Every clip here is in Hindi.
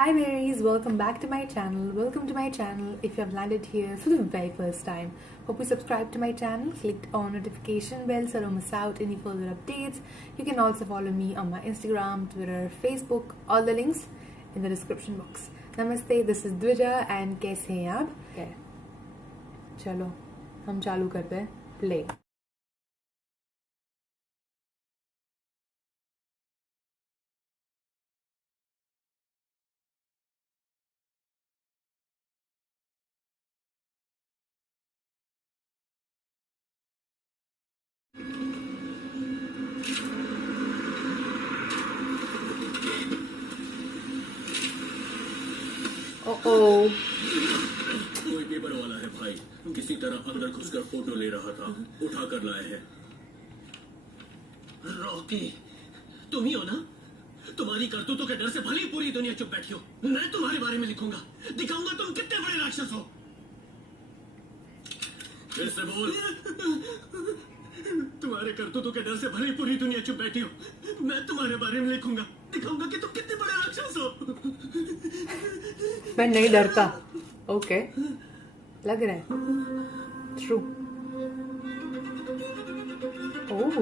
Hi Marys, welcome back to my channel. Welcome to my channel if you have landed here for the very first time. Hope you subscribe to my channel, clicked on notification bell so don't miss out any further updates. You can also follow me on my Instagram, Twitter, Facebook, all the links in the description box. Namaste, this is Dvija and कैसे हैं आप? Okay. चलो हम चालू करते हैं play. Oh. कोई पेपर वाला है भाई, किसी तरह अंदर घुसकर फोटो ले रहा था, उठा कर लाए हैं। रॉकी, तुम ही हो ना? तुम्हारी करतूतों के डर से भली पूरी दुनिया चुप बैठी हो। मैं तुम्हारे बारे में लिखूंगा, दिखाऊंगा तुम कितने बड़े राक्षस हो। फिर से बोल। तुम्हारे करतूतों के डर से भली पूरी दुनिया चुप बैठी हो। मैं तुम्हारे बारे में लिखूंगा, दिखाऊंगा कि तुम कितने बड़े राक्षस हो। मैं नहीं डरता। ओके, लग रहा है ट्रू। ओह,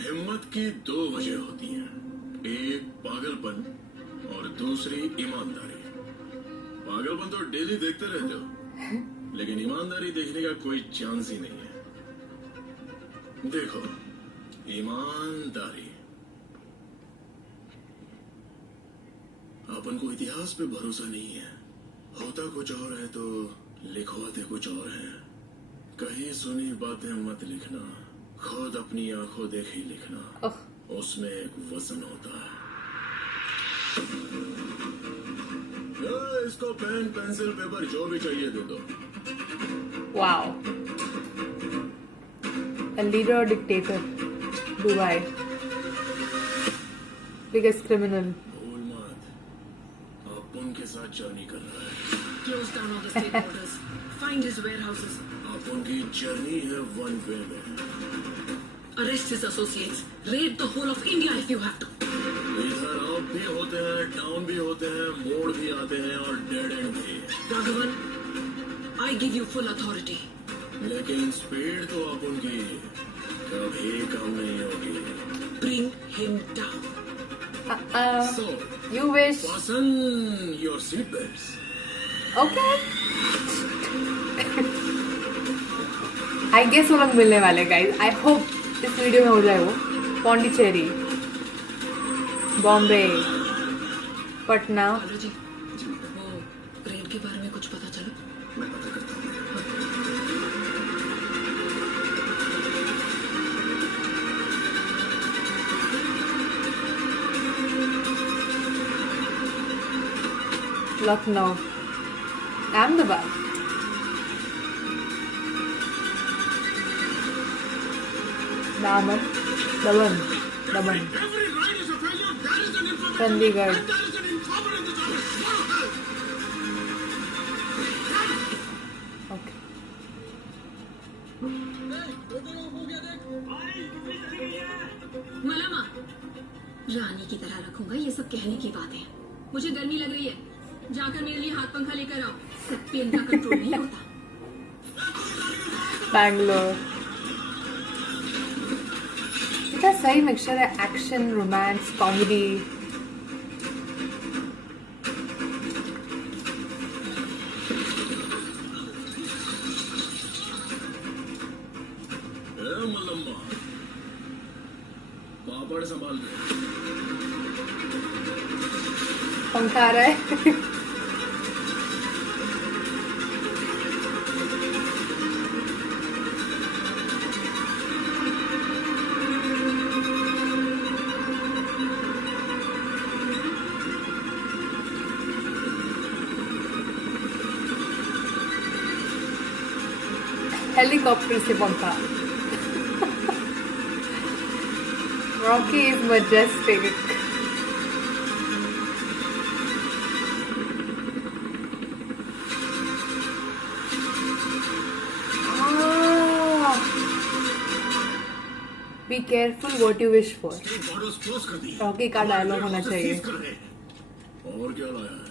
हिम्मत की दो वजह होती हैं, एक पागलपन और दूसरी ईमानदारी। पागलपन तो डेली देखते रहते हो, लेकिन ईमानदारी देखने का कोई चांस ही नहीं है। देखो, ईमानदारी। अपन को इतिहास पे भरोसा नहीं है। होता कुछ और है तो लिखवाते कुछ और है। कहीं सुनी बातें मत लिखना, खुद अपनी आंखों देखी लिखना। उसमें एक वजन होता है। इसको पेन, पेंसिल, पेपर जो भी चाहिए दे दो। wow. A leader or dictator? Dubai. Biggest criminal. भूल मत, आप उनके साथ जर्नी कर रहा है। Close down all the state borders. Find his warehouses. आप उनकी जर्नी है वन वे में। Arrest his associates. Raid the whole of India if you have to. इधर अप भी होते हैं, डाउन भी होते हैं, मोड़ भी आते हैं और डेड एंड भी। Raghavan, I give you full authority. लेकिन स्पीड तो आप उनकी कभी कम नहीं होगी। Bring him down. So, You wish. fasten your seat belts. Okay. I guess वो लोग मिलने वाले गाइस। I hope इस वीडियो में हो जाए वो। पौंडीचेरी, बॉम्बे, पटना। हेलो जी, वो रेड के बारे में कुछ पता चला? मैं पता करता हूँ। लखनऊ, अहमदाबाद, दमन, Every ride is a failure. There is an information. Chandigarh. And there is an informant in this office. Okay. मलामा, रानी की तरह रखूंगा, ये सब कहने की बात है। मुझे गर्मी लग रही है, जाकर मेरे लिए हाथ पंखा लेकर आओ। पेन का कंट्रोल नहीं होता। बैंगलोर। इतना सही मिक्सचर है, एक्शन, रोमांस, कॉमेडी। मलम्मा, पापड़ संभाल के। पंखा आ रहा है। हेलीकॉप्टर से पंखा। Rocky is majestic. Be careful what you wish for. Borders close कर दी। रॉकी का डायलॉग होना चाहिए। और क्या लाया है?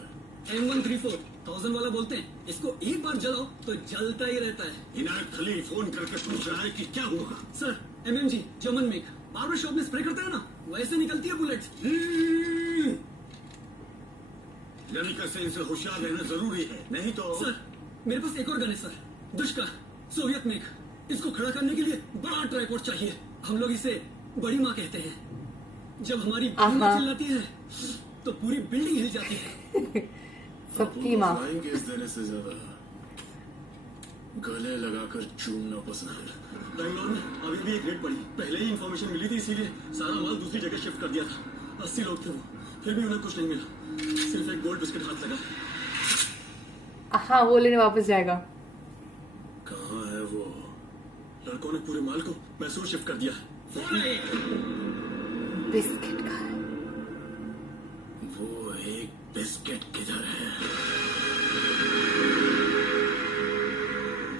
M134 1000 वाला बोलते हैं, इसको एक बार जलाओ तो जलता ही रहता है। इनायत खलील फोन करके पूछ रहा है कि क्या हुआ। Sir MMG German make, barber shop में स्प्रे करते हैं ना, वैसे निकलती है बुलेट्स। गन से इनसे होशियार रहना जरूरी है, नहीं तो। सर मेरे पास एक और गन है सर, दुष्का सोवियत मेक। इसको खड़ा करने के लिए बड़ा ट्राइपॉड चाहिए। हम लोग इसे बड़ी माँ कहते हैं। जब हमारी बड़ी माँ चिल्लाती है तो पूरी बिल्डिंग हिल जाती है। सबकी माँ। केस देने से ज्यादा गले लगाकर चूमना पसंद है। बैंगलोर में अभी भी एक रेड पड़ी, पहले ही इंफॉर्मेशन मिली थी, इसीलिए सारा माल दूसरी जगह शिफ्ट कर दिया था। 80 लोग थे वो, फिर भी उन्हें कुछ नहीं मिला, सिर्फ एक गोल्ड बिस्किट हाथ लगा। हाँ, वो लेने वापस जाएगा। कहाँ है वो? लड़कों ने पूरे माल को मैसूर शिफ्ट कर दिया। बिस्किट का है। वो एक बिस्किट किधर है?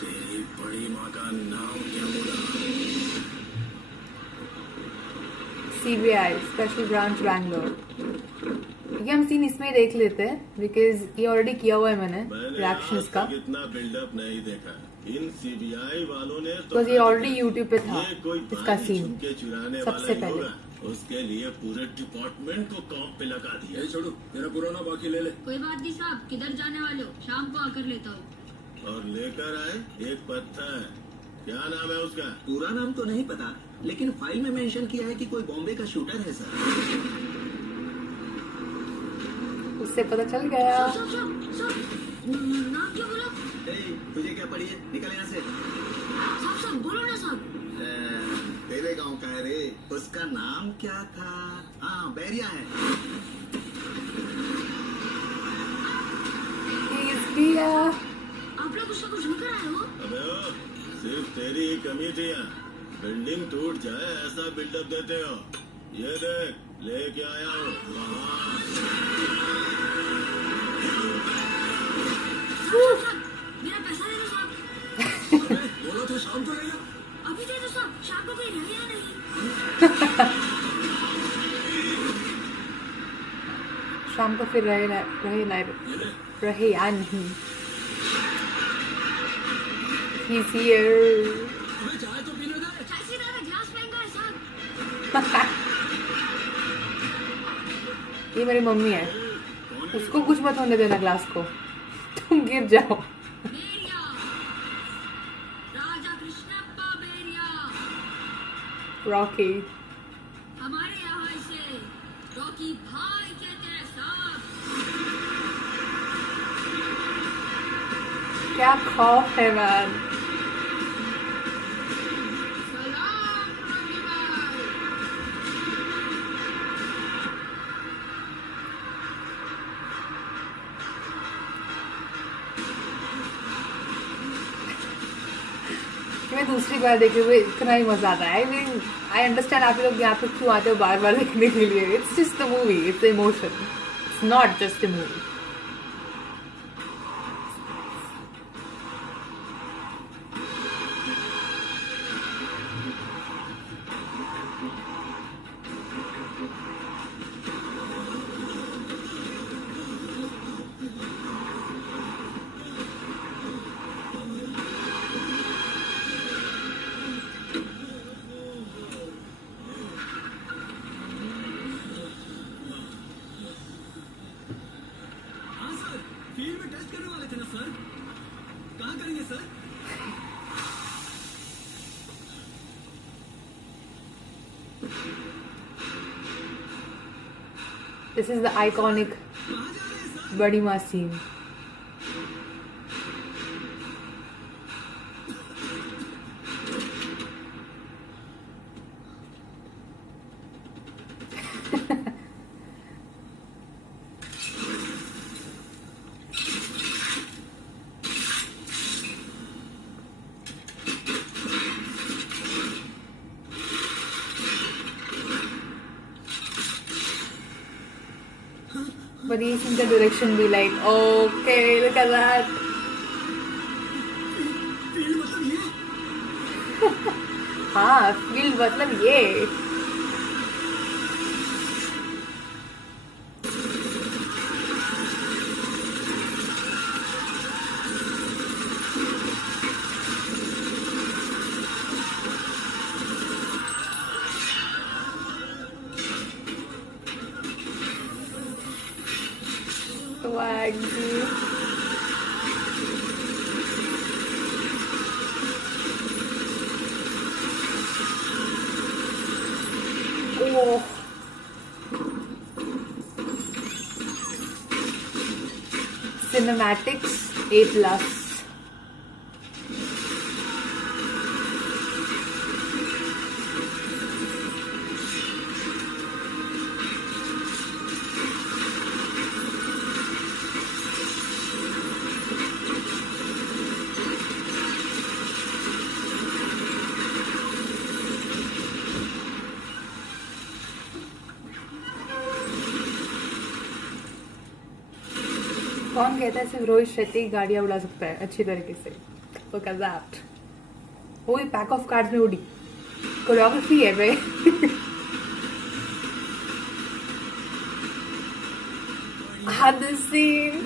तेरी बड़ी माँ का नाम क्या बोला? CBI special branch Bangalore. ये हम सीन इसमें देख लेते हैं बिकॉज ये ऑलरेडी किया हुआ है मैंने रिएक्शंस का। इतना बिल्डअप नहीं देखा इन सीबीआई वालों ने तो ये ऑलरेडी यूट्यूब पे था ये कोई इसका सीन के चुराने सबसे वाला ही पहले। होगा। उसके लिए पूरे डिपार्टमेंट को कॉप पे लगा दिया। छोड़ो, मेरा पुराना बाकी ले ले। कोई बात नहीं साहब, किधर जाने वाले हो? शाम को आकर लेता हूँ। और लेकर आए एक पत्थर। क्या नाम है उसका? पूरा नाम तो नहीं पता, लेकिन फाइल में मेंशन किया है कि कोई बॉम्बे का शूटर है सर। उससे पता चल गया। नाम क्या बोला? तुझे क्या पड़ी है? निकल यहाँ से। साहब बोलो ना साहब। तेरे गांव का है रे। उसका नाम क्या था? हाँ, बैरिया है। आप लोग उसका कुछ लेकर आए हो? अबे ओ, सिर्फ तेरी ही कमी थी यहाँ। बिल्डिंग टूट जाए ऐसा बिल्डअप देते हो। ये देख, लेके आया हूँ। मेरा पैसा दे दो साहब। बोलो तो शाम को रहेगा। अभी दे दो साहब, शाम को कोई रहे या नहीं? शाम को फिर रहे या नहीं। He's here. चाय तो पीने दे। चाय से ज्यादा ग्लास महंगा है साहब। ये मेरी मम्मी है, उसको कुछ मत होने देना ग्लास को, तुम गिर जाओ। बेरिया, राजा कृष्णप्पा बेरिया। रॉकी। हमारे यहाँ इसे रॉकी भाई कहते हैं साहब। क्या खौफ है मैन। सलाम रॉकी भाई। मैं दूसरी बार देखे हुए इतना ही मजा आता है। आई मीन आई अंडरस्टैंड आप लोग यहाँ पे क्यों आते हो बार बार देखने के लिए। It's just the movie, it's emotion, it's not just a movie. हाँ सर, फील्ड में टेस्ट करने वाले थे ना सर। कहाँ करेंगे sir? This is the iconic बड़ी माँ scene. But he seems the direction be like, okay, look at that. Field मतलब ये? हाँ फील्ड मतलब ये Wagyu. Oh. Cinematics A+. कौन कहता है सिर्फ रोहित शेट्टी गाड़ियां उड़ा सकता है अच्छी तरीके से? Look at that. वो भी पैक ऑफ कार्ड्स में उड़ी, कोरियोग्राफी है भाई. Had this scene.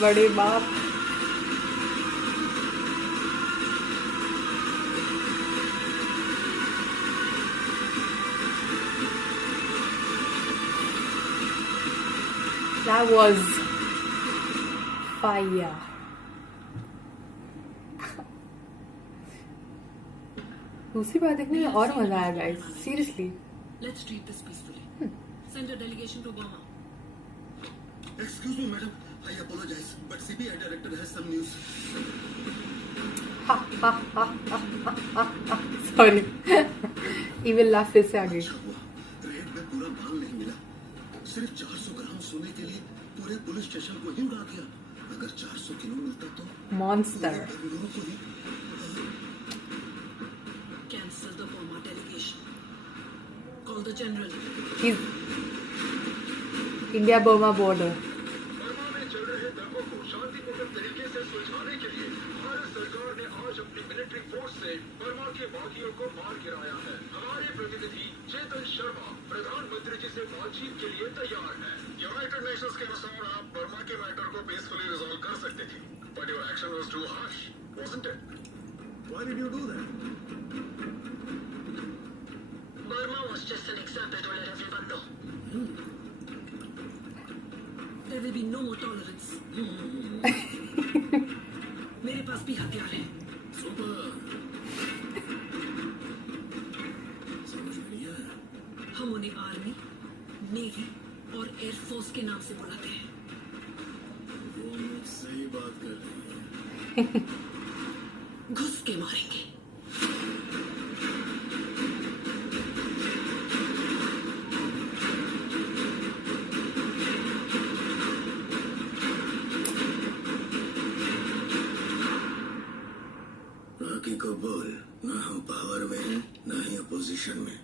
बड़े बाप. That was fire. दूसरी बार देखने में और मजा आया guys, seriously. Let's treat this peacefully. Send a delegation to Burma. Excuse me, madam. I apologize, but CBI director has some news. Sorry. Evil laugh फिर से आ गई. अच्छा हुआ, रेड में पूरा माल नहीं मिला. सिर्फ 400 ग्राम सोने के लिए पूरे पुलिस स्टेशन को ही उड़ा दिया. अगर 400 किलो मिलता तो Monster. Cancel the Burma delegation. Call the general. He's India Burma border. Burma में चल रहे दंगों को शांतिपूर्ण तरीके से सुलझाने के लिए भारत सरकार ने आज अपनी मिलिट्री फोर्स से बर्मा के बागियों को मार गिराया है. हमारे प्रतिनिधि चेतन शर्मा प्रधानमंत्री जी से बातचीत के लिए तैयार है. यूनाइटेड नेशंस के अनुसार आप बर्मा के मैटर को पीसफुली रिजॉल्व कर सकते थे, but your action was too harsh, wasn't it? Why did you do that? Burma was just an example to let everyone know. There will be no more tolerance. मेरे पास भी हथियार है. सुपर. समझ में नहीं आया. हम उन्हें आर्मी, नेवी और एयरफोर्स के नाम से बुलाते हैं. वो मुझसे ही बात कर रही है. घुस के मारेंगे. रॉकी को बोल, ना हम पावर में हैं, ना ही अपोजिशन में.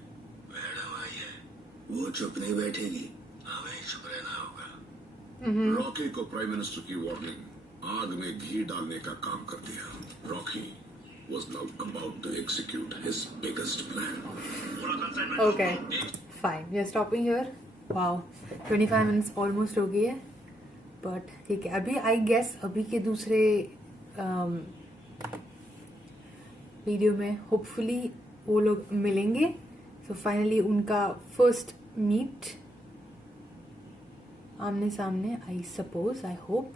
मैडम आई है, वो चुप नहीं बैठेगी, हमें ही चुप रहना होगा. रॉकी को प्राइम मिनिस्टर की वार्निंग आग में घी डालने का काम कर दिया. Rocky was now about to execute his biggest plan. Okay, fine. We are stopping here. Wow, 25 minutes almost हो गई है. But ठीक है, अभी I guess अभी के दूसरे वीडियो में होपफुली वो लोग मिलेंगे. So finally उनका first meet आमने सामने, I suppose, I hope.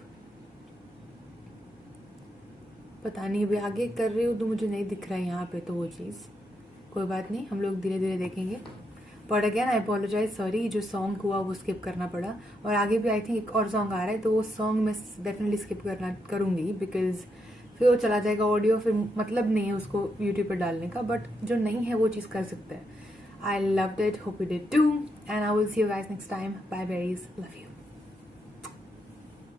पता नहीं अभी आगे कर रही हूँ तो मुझे नहीं दिख रहा है यहाँ पे, तो वो चीज़ कोई बात नहीं, हम लोग धीरे धीरे देखेंगे. But again I apologise, sorry, जो सॉन्ग हुआ वो स्किप करना पड़ा. और आगे भी आई थिंक एक और सॉन्ग आ रहा है, तो वो सॉन्ग मैं डेफिनेटली स्किप करूँगी बिकॉज फिर वो चला जाएगा ऑडियो, फिर मतलब नहीं है उसको यूट्यूब पर डालने का. बट जो नहीं है वो चीज़ कर सकते हैं. I loved it, hope you did too, and I will see you guys next time. Bye berries, love you.